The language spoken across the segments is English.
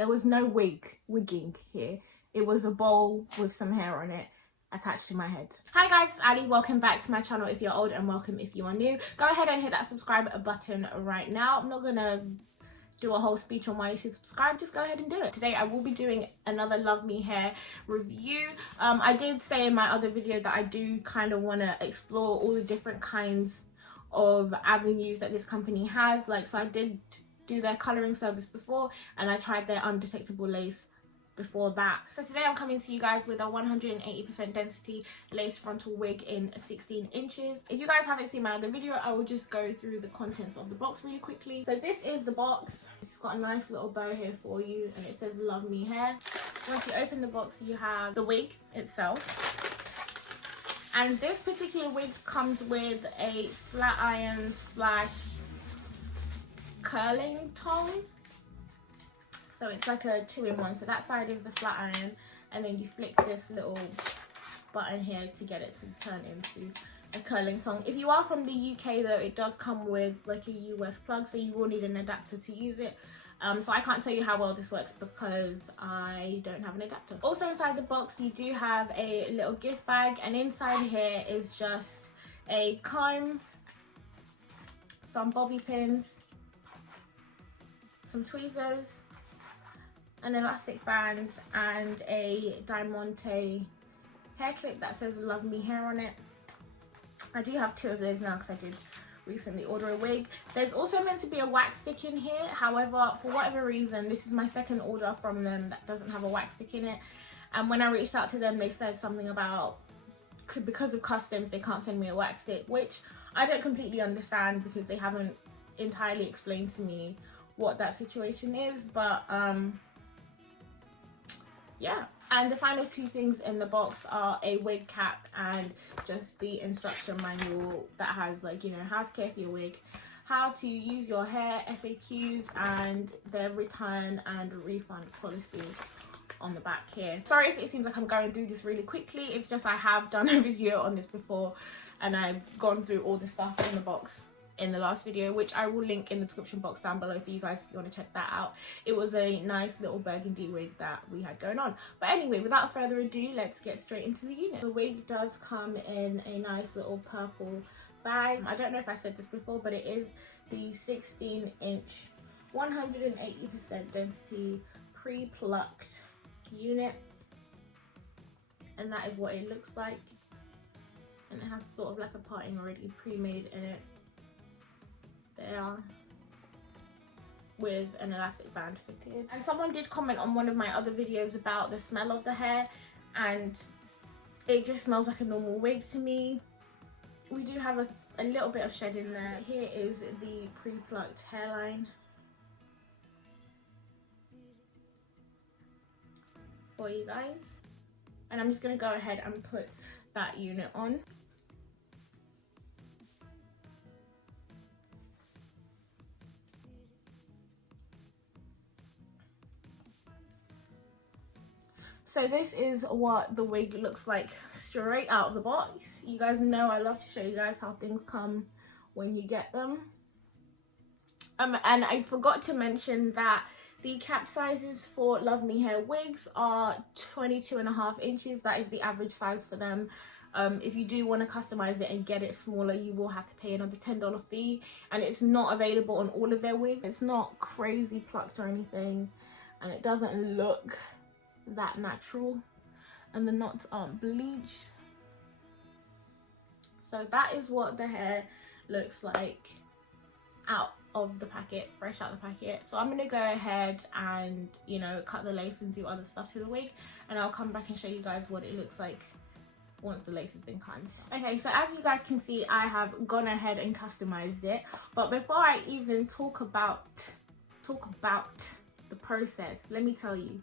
There was no wigging here. It was a bowl with some hair on it attached to my head. Hi guys, it's Ali. Welcome back to my channel if you're old, and welcome if you are new. Go ahead and hit that subscribe button right now. I'm not gonna do a whole speech on why you should subscribe, just go ahead and do it. Today I will be doing another LUVMEHAIR review. I did say in my other video that I do kind of want to explore all the different kinds of avenues that this company has. So I did do their colouring service before, and I tried their undetectable lace before that. So today I'm coming to you guys with a 180% density lace frontal wig in 16 inches. If you guys haven't seen my other video, I will just go through the contents of the box really quickly. So this is the box. It's got a nice little bow here for you, and it says LUVMEHAIR. Once you open the box, you have the wig itself. And this particular wig comes with a flat iron / curling tong. So it's like a 2-in-1. So that side is the flat iron, and then you flick this little button here to get it to turn into a curling tong. If you are from the UK though, it does come with like a US plug, so you will need an adapter to use it. So I can't tell you how well this works because I don't have an adapter. Also inside the box you do have a little gift bag, and inside here is just a comb, some bobby pins, some tweezers, an elastic band, and a diamante hair clip that says LUVMEHAIR on it. I do have 2 of those now because I did recently order a wig. There's also meant to be a wax stick in here, however for whatever reason this is my second order from them that doesn't have a wax stick in it, and when I reached out to them they said something about because of customs they can't send me a wax stick, which I don't completely understand because they haven't entirely explained to me what that situation is, but yeah. And the final 2 things in the box are a wig cap and just the instruction manual that has how to care for your wig, how to use your hair, FAQs, and the return and refund policy on the back here. Sorry if it seems like I'm going through this really quickly, it's just I have done a video on this before and I've gone through all the stuff in the box in the last video, which I will link in the description box down below for you guys if you want to check that out. It was a nice little burgundy wig that we had going on. But anyway, without further ado, let's get straight into the unit. The wig does come in a nice little purple bag. I don't know if I said this before, but it is the 16-inch 180% density pre-plucked unit, and that is what it looks like. And it has sort of like a parting already pre-made in it there with an elastic band fitted. And someone did comment on one of my other videos about the smell of the hair, and it just smells like a normal wig to me. We do have a little bit of shed in there. Here is the pre-plucked hairline for you guys, and I'm just going to go ahead and put that unit on. So this is what the wig looks like straight out of the box. You guys know I love to show you guys how things come when you get them. And I forgot to mention that the cap sizes for LUVMEHAIR wigs are 22.5 inches. That is the average size for them. If you do want to customize it and get it smaller, you will have to pay another $10 fee, and it's not available on all of their wigs. It's not crazy plucked or anything, and it doesn't look that natural, and the knots aren't bleached. So that is what the hair looks like out of the packet, fresh out of the packet. So I'm gonna go ahead and cut the lace and do other stuff to the wig, and I'll come back and show you guys what it looks like once the lace has been cut and stuff. Okay, so as you guys can see, I have gone ahead and customized it, but before I even talk about the process, let me tell you,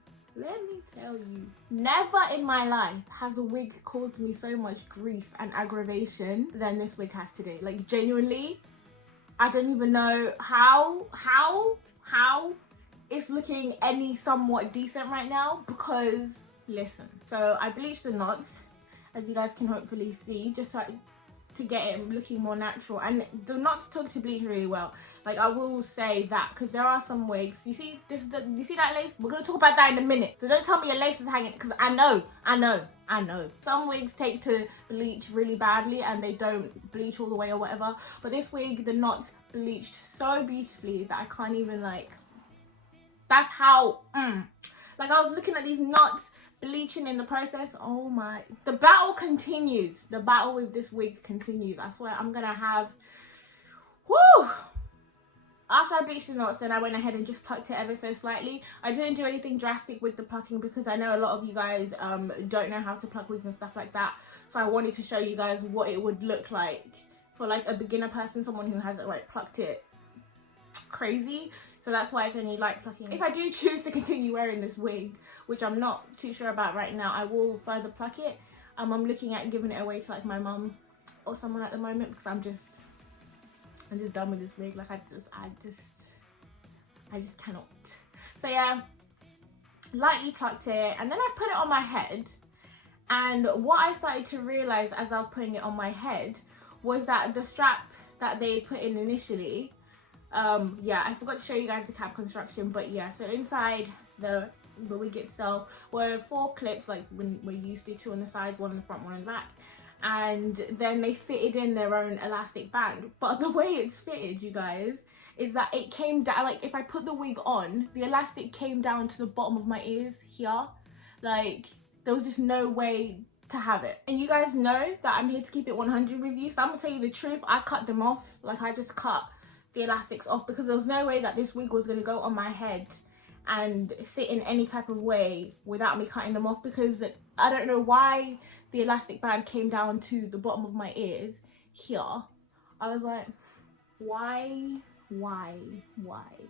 never in my life has a wig caused me so much grief and aggravation than this wig has today. Like, genuinely, I don't even know how it's looking any somewhat decent right now, because listen. So I bleached the knots, as you guys can hopefully see, just to get it looking more natural. And the knots totally bleach really well. Like, I will say that, because there are some wigs. You see you see that lace? We're gonna talk about that in a minute. So don't tell me your lace is hanging, because I know. Some wigs take to bleach really badly and they don't bleach all the way or whatever. But this wig, the knots bleached so beautifully that I can't even, like, that's how, like, I was looking at these knots bleaching in the process. Oh my, the battle continues. The battle with this wig continues. I swear I'm gonna have, whoo. After I bleached the knots, then I went ahead and just plucked it ever so slightly. I didn't do anything drastic with the plucking because I know a lot of you guys don't know how to pluck wigs and stuff like that. So I wanted to show you guys what it would look like for like a beginner person, someone who hasn't like plucked it crazy. So that's why it's only light plucking. If I do choose to continue wearing this wig, which I'm not too sure about right now, I will further pluck it. I'm looking at giving it away to like my mum or someone at the moment, because I'm just done with this wig. Like, I just cannot. So yeah, lightly plucked it, and then I put it on my head. And what I started to realize as I was putting it on my head was that the strap that they put in initially, yeah, I forgot to show you guys the cap construction, but yeah, so inside the wig itself were 4 clips, like when we're used to, 2 on the sides, 1 on the front, 1 on the back. And then they fitted in their own elastic band. But the way it's fitted, you guys, is that it came down, like if I put the wig on, the elastic came down to the bottom of my ears here. Like, there was just no way to have it. And you guys know that I'm here to keep it 100 with you, so I'm gonna tell you the truth. I cut them off. Like, I just cut the elastics off, because there was no way that this wig was gonna go on my head and sit in any type of way without me cutting them off, because I don't know why the elastic band came down to the bottom of my ears here. I was like, why?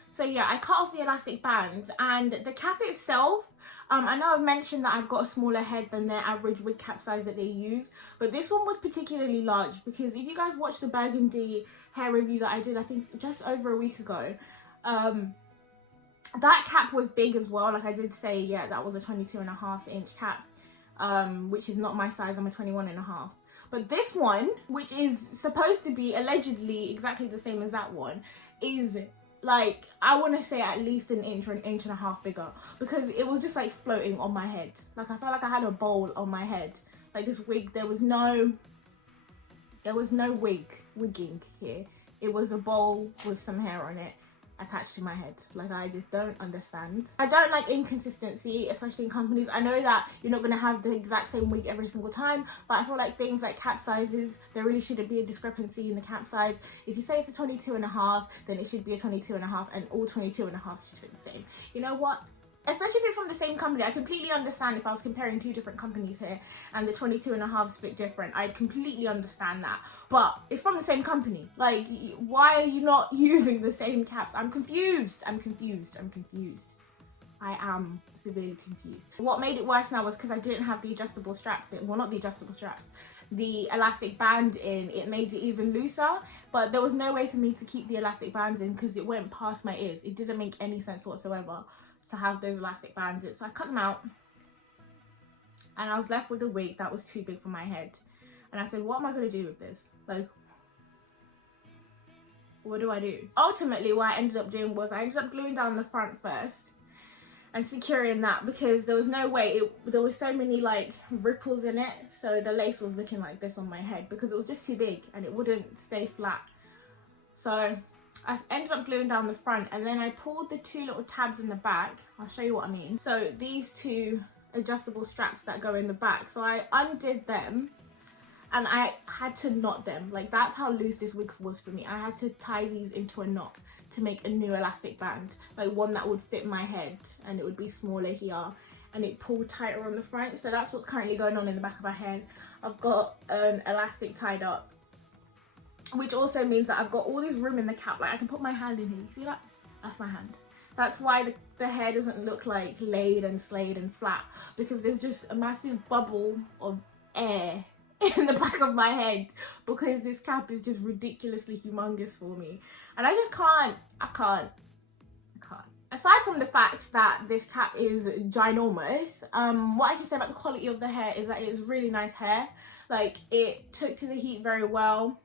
So yeah, I cut off the elastic bands, and the cap itself, I know I've mentioned that I've got a smaller head than their average wig cap size that they use, but this one was particularly large, because if you guys watched the burgundy hair review that I did, I think just over a week ago, that cap was big as well. Like, I did say, yeah, that was a 22.5-inch cap, which is not my size. I'm a 21.5. But this one, which is supposed to be allegedly exactly the same as that one, is like, I want to say at least an inch or an inch and a half bigger, because it was just like floating on my head. Like, I felt like I had a bowl on my head. Like, this wig, there was no wigging here. It was a bowl with some hair on it attached to my head. Like, I just don't understand. I don't like inconsistency, especially in companies. I know that you're not going to have the exact same wig every single time, but I feel like things like cap sizes, there really shouldn't be a discrepancy in the cap size. If you say it's a 22.5, then it should be a 22.5, and all 22.5s should fit the same. You know what? Especially if it's from the same company. I completely understand if I was comparing 2 different companies here and the 22.5s fit different. I'd completely understand that. But it's from the same company. Like, why are you not using the same caps? I'm confused. I am severely confused. What made it worse now was because I didn't have the adjustable straps in. Well, not the adjustable straps. The elastic band in. It made it even looser. But there was no way for me to keep the elastic bands in because it went past my ears. It didn't make any sense whatsoever to have those elastic bands in. So I cut them out, and I was left with a wig that was too big for my head. And I said, what am I going to do with this? Like, what do I do? Ultimately, what I ended up doing was I ended up gluing down the front first and securing that, because there was no way, there was so many like ripples in it, so the lace was looking like this on my head because it was just too big and it wouldn't stay flat. So I ended up gluing down the front, and then I pulled the 2 little tabs in the back. I'll show you what I mean. So these 2 adjustable straps that go in the back. So I undid them and I had to knot them. Like, that's how loose this wig was for me. I had to tie these into a knot to make a new elastic band, like one that would fit my head, and it would be smaller here and it pulled tighter on the front. So that's what's currently going on in the back of my head. I've got an elastic tied up, which also means that I've got all this room in the cap. Like, I can put my hand in here. See that? That's my hand. That's why the hair doesn't look like laid and slayed and flat, because there's just a massive bubble of air in the back of my head, because this cap is just ridiculously humongous for me. And I just can't. aside from the fact that this cap is ginormous, what I can say about the quality of the hair is that it is really nice hair. Like, it took to the heat very well.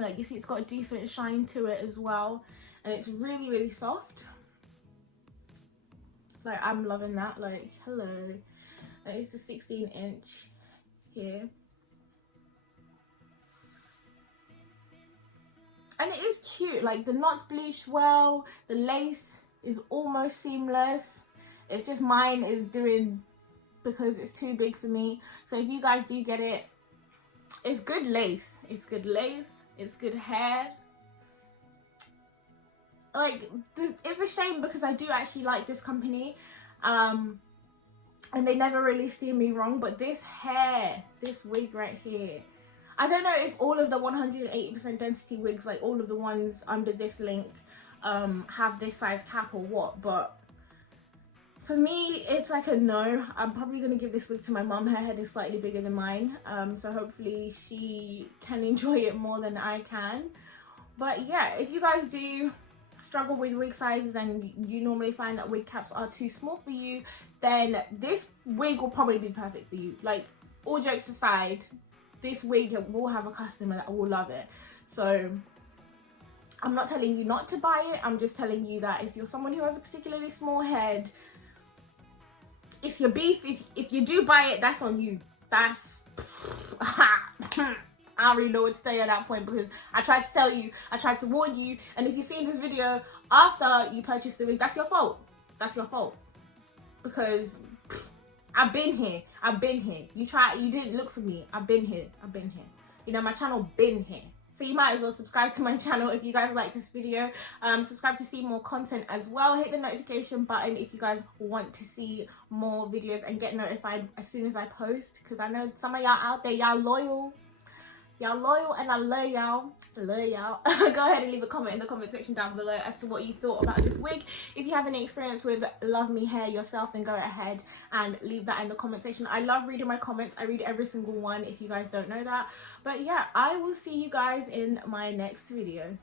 Like, you see it's got a decent shine to it as well, and it's really, really soft. Like, I'm loving that. Like, hello. Like, it's a 16-inch here. And it is cute. Like, the knots bleached well. The lace is almost seamless. It's just mine is doing because it's too big for me. So if you guys do get it, it's good lace. It's good lace. It's good hair. Like, it's a shame because I do actually like this company. And they never really steer me wrong. But this hair, this wig right here, I don't know if all of the 180% density wigs, like all of the ones under this link, have this size cap or what. But for me, it's like a no. I'm probably going to give this wig to my mum. Her head is slightly bigger than mine. So hopefully she can enjoy it more than I can. But yeah, if you guys do struggle with wig sizes and you normally find that wig caps are too small for you, then this wig will probably be perfect for you. Like, all jokes aside, this wig will have a customer that will love it. So I'm not telling you not to buy it. I'm just telling you that if you're someone who has a particularly small head, it's your beef. If you do buy it, that's on you. That's I don't really know what to say at that point, because I tried to tell you, I tried to warn you, and if you've seen this video after you purchased the wig, that's your fault. That's your fault. Because I've been here. I've been here. You didn't look for me. I've been here. I've been here. You know, my channel been here. So you might as well subscribe to my channel if you guys like this video. Subscribe to see more content as well. Hit the notification button if you guys want to see more videos and get notified as soon as I post. Because I know some of y'all out there, y'all loyal. Y'all loyal, and I love y'all. Love y'all. Go ahead and leave a comment in the comment section down below as to what you thought about this wig. If you have any experience with Love Me Hair yourself, then go ahead and leave that in the comment section. I love reading my comments. I read every single one if you guys don't know that. But yeah, I will see you guys in my next video.